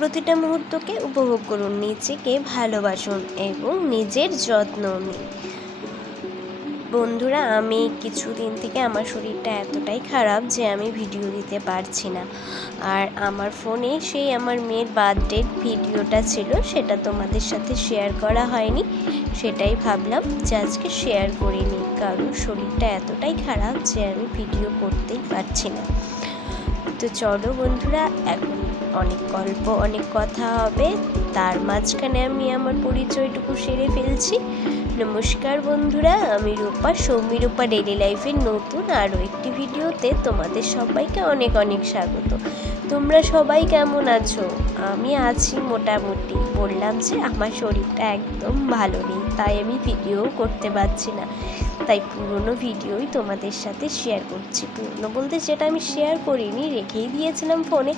প্রতিটা মুহূর্তকে উপভোগ করুন, নিজেকে ভালোবাসুন এবং নিজের যত্ন নিন। বন্ধুরা, আমি কিছুদিন থেকে আমার শরীরটা এতটাই খারাপ যে আমি ভিডিও দিতে পারছি না। আর আমার ফোনে সেই আমার মেয়ের বার্থডের ভিডিওটা ছিল, সেটা তোমাদের সাথে শেয়ার করা হয়নি। সেটাই ভাবলাম যে আজকে শেয়ার করে নিই, কারণ শরীরটা এতটাই খারাপ যে আমি ভিডিও করতেই পারছি না। তো চলো বন্ধুরা, এখন অনেক গল্প, অনেক কথা হবে, তার মাঝখানে আমি আমার পরিচয়টুকু সেরে ফেলছি। নমস্কার বন্ধুরা, আমি রূপা, সৌমি রূপা ডেইলি লাইফের নতুন আরও একটি ভিডিওতে তোমাদের সবাইকে অনেক অনেক স্বাগত। তোমরা সবাই কেমন আছো? আমি আছি মোটামুটি। বললাম যে আমার শরীরটা একদম ভালো নেই, তাই আমি ভিডিও করতে পারছি না, তাই পুরনো ভিডিওই তোমাদের সাথে শেয়ার করছি। পুরনো বলতে যেটা আমি শেয়ার করিনি, রেখেই দিয়েছিলাম ফোনে,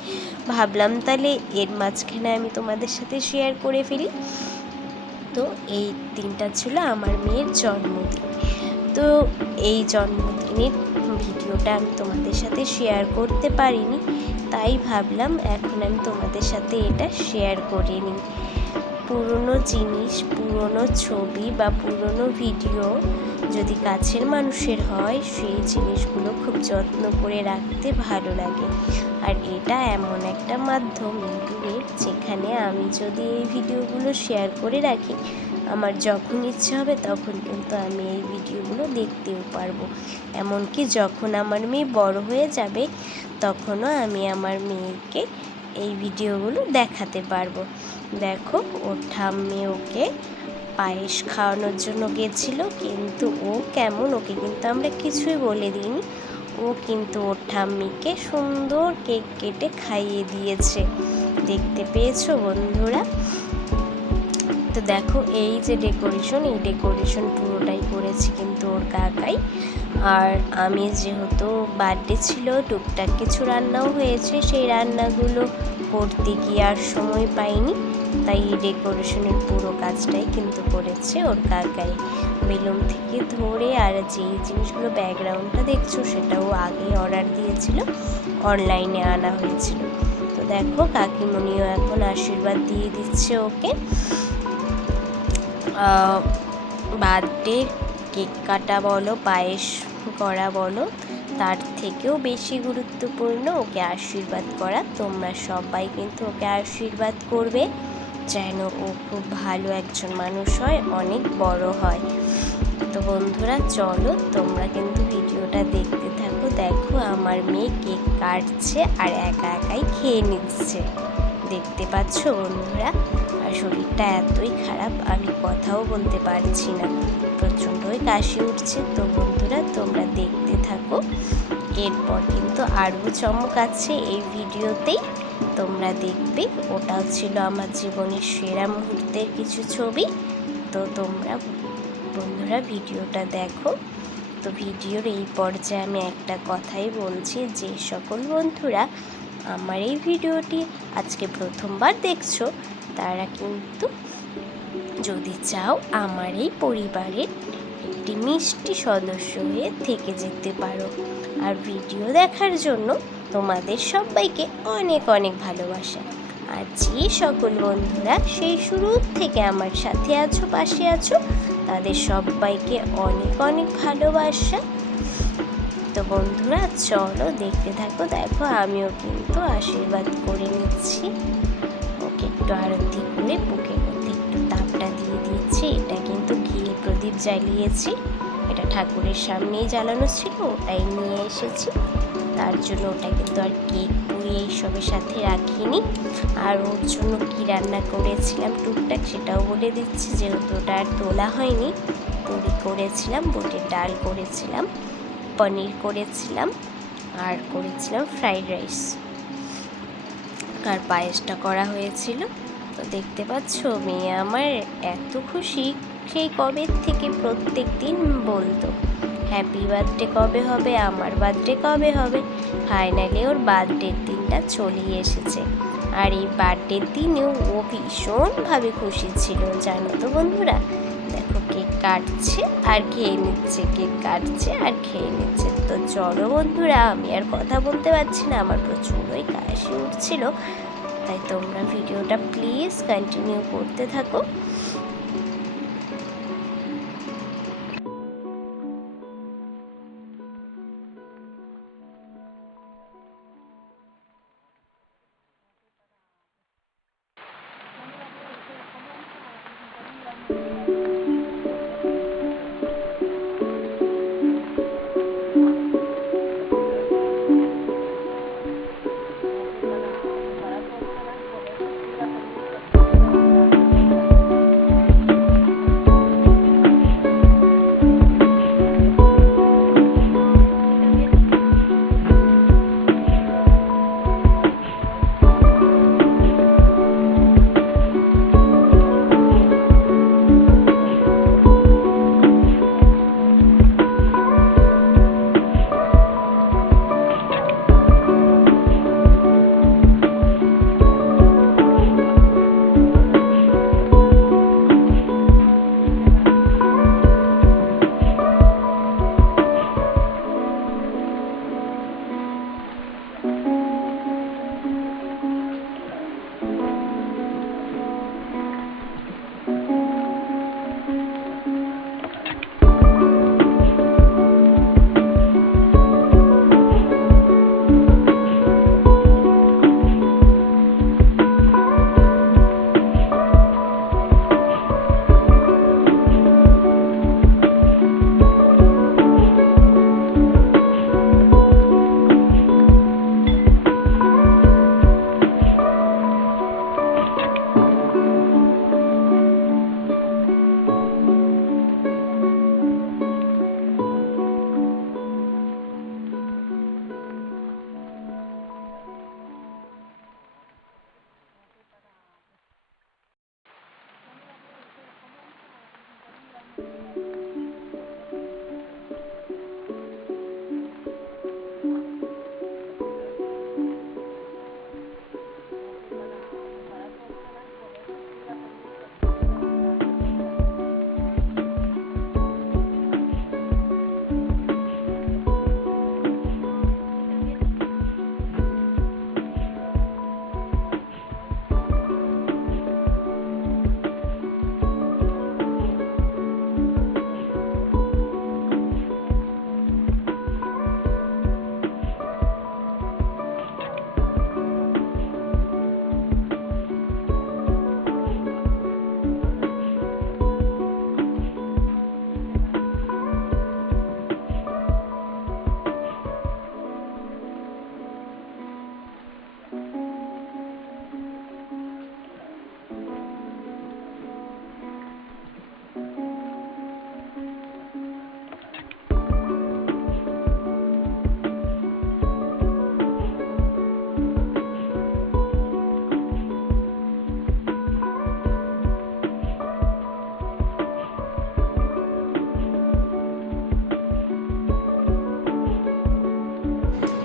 ভাবলাম তাহলে এর মাঝখানে আমি তোমাদের সাথে শেয়ার করে ফেলি। তো এই দিনটা ছিল আমার মেয়ের জন্মদিন। তো এই জন্মদিনের ভিডিওটা আমি তোমাদের সাথে শেয়ার করতে পারিনি, তাই ভাবলাম এখন আমি তোমাদের সাথে এটা শেয়ার করে নিই। পুরনো জিনিস, পুরনো ছবি বা পুরনো ভিডিও যদি কাছের মানুষের হয়, সেই জিনিসগুলো খুব যত্ন করে রাখতে ভালো লাগে। আর এটা এমন একটা মাধ্যম ইউটিউবের, যেখানে আমি যদি এই ভিডিওগুলো শেয়ার করে রাখি, আমার যখন ইচ্ছে হবে তখন কিন্তু আমি এই ভিডিওগুলো দেখতেও পারবো। এমনকি যখন আমার মেয়ে বড় হয়ে যাবে, তখনও আমি আমার মেয়েকে এই ভিডিওগুলো দেখাতে পারবো। দেখো, ওর ঠাম্মি ওকে পায়েস খাওয়ানোর জন্য গেছিলো, কিন্তু ও কেমন, ওকে কিন্তু আমরা কিছুই বলে দিইনি। ও কিন্তু ওর ঠাম্মিকে সুন্দর কেক কেটে খাইয়ে দিয়েছে। দেখতে পেয়েছো বন্ধুরা? তো দেখো, এই যে ডেকোরেশন, এই ডেকোরেশন পুরোটাই করেছি কিন্তু ওর কাকাই। আর আমি যেহেতু বার্থডে ছিল, টুকটাক কিছু রান্নাও হয়েছে, সেই রান্নাগুলো করতে গিয়ে আর সময় পাইনি, তাই এই ডেকোরেশনের পুরো কাজটাই কিন্তু করেছে ওর কাকাই। বেলুন থেকে ধরে আর যেই জিনিসগুলো ব্যাকগ্রাউন্ডটা দেখছো, সেটাও আগে অর্ডার দিয়েছিল, অনলাইনে আনা হয়েছিল। তো দেখো, কাকিমণিও এখন আশীর্বাদ দিয়ে দিচ্ছে ওকে। বার্থডে কেক কাটা বলো, পায়েস করা বলো, তার থেকেও বেশি গুরুত্বপূর্ণ ওকে আশীর্বাদ করা। তোমরা সবাই কিন্তু ওকে আশীর্বাদ করবে যেন ও খুব ভালো একজন মানুষ হয়, অনেক বড় হয়। তো বন্ধুরা চলো, তোমরা কিন্তু ভিডিওটা দেখতে থাকো। দেখো, আমার মেয়ে কেক কাটছে আর একা একাই খেয়ে নিচ্ছে, দেখতে পাচ্ছ বন্ধুরা? আর শরীরটা এতই খারাপ, আমি কথাও বলতে পারছি না, প্রচণ্ডই কাশি উঠছে। তো বন্ধুরা, তোমরা দেখতে থাকো, এরপর কিন্তু আরও চমক আছে এই ভিডিওতেই, তোমরা দেখবে। ওটাও ছিল আমার জীবনের সেরা মুহূর্তের কিছু ছবি। তো তোমরা বন্ধুরা ভিডিওটা দেখো। তো ভিডিওর এই পর্যায়ে আমি একটা কথাই বলছি, যে সকল বন্ধুরা আমার এই ভিডিওটি আজকে প্রথমবার দেখছো, তারা কিন্তু যদি চাও আমার এই পরিবারের একটি মিষ্টি সদস্য হয়ে থেকে যেতে পারো। আর ভিডিও দেখার জন্য তোমাদের সবাইকে অনেক অনেক ভালোবাসা। আর যে সকল বন্ধুরা সেই শুরু থেকে আমার সাথে আছো, পাশে আছো, তাদের সবাইকে অনেক অনেক ভালোবাসা। তো বন্ধুরা চলো দেখতে থাকো। দেখো, আমিও কিন্তু আশীর্বাদ করে নিচ্ছি ওকে, একটু আরতি করে বুকে মধ্যে একটু তাপটা দিয়ে দিয়েছি। এটা কিন্তু ঘিয়ের প্রদীপ জ্বালিয়েছি, এটা ঠাকুরের সামনেই জ্বালানো ছিল, ওটাই নিয়ে এসেছি। তার জন্য ওটা কিন্তু আর কেক পুড়িয়ে এইসবের সাথে রাখিনি। আর ওর জন্য কী রান্না করেছিলাম টুকটাক সেটাও বলে দিচ্ছি, যেহেতু ওটা আর তোলা হয়নি। পুরি করেছিলাম, বুটের ডাল করেছিলাম, পনির করেছিলাম, আর করেছিলাম ফ্রাইড রাইস, আর পায়েসটা করা হয়েছিল। তো দেখতে পাচ্ছ, মেয়ে আমার এত খুশি, সেই কবে থেকে প্রত্যেক দিন বলতো হ্যাপি বার্থডে কবে হবে, আমার বার্থডে কবে হবে। ফাইনালি ওর বার্থডের দিনটা চলেই এসেছে। আর এই বার্থডের দিনেও ও ভীষণভাবে খুশি ছিল, জানো তো বন্ধুরা? দেখো, কেক কাটছে আর খেয়ে নিচ্ছে, কেক কাটছে আর খেয়ে নিচ্ছে। তো চলো বন্ধুরা, আমি আর কথা বলতে পারছি না, আমার প্রচণ্ডই কাশি উঠছিল, তাই তোমরা ভিডিওটা প্লিজ কন্টিনিউ করতে থাকো।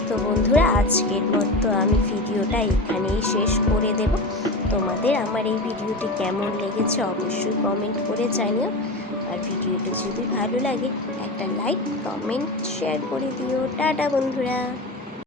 তো বন্ধুরা, আজকের মতো আমি ভিডিওটা এখানেই শেষ করে দেব। তোমাদের আমার এই ভিডিওটি কেমন লেগেছে অবশ্যই কমেন্ট করে জানিও। আর ভিডিওটা যদি ভালো লাগে একটা লাইক, কমেন্ট, শেয়ার করে দিও। টাটা বন্ধুরা।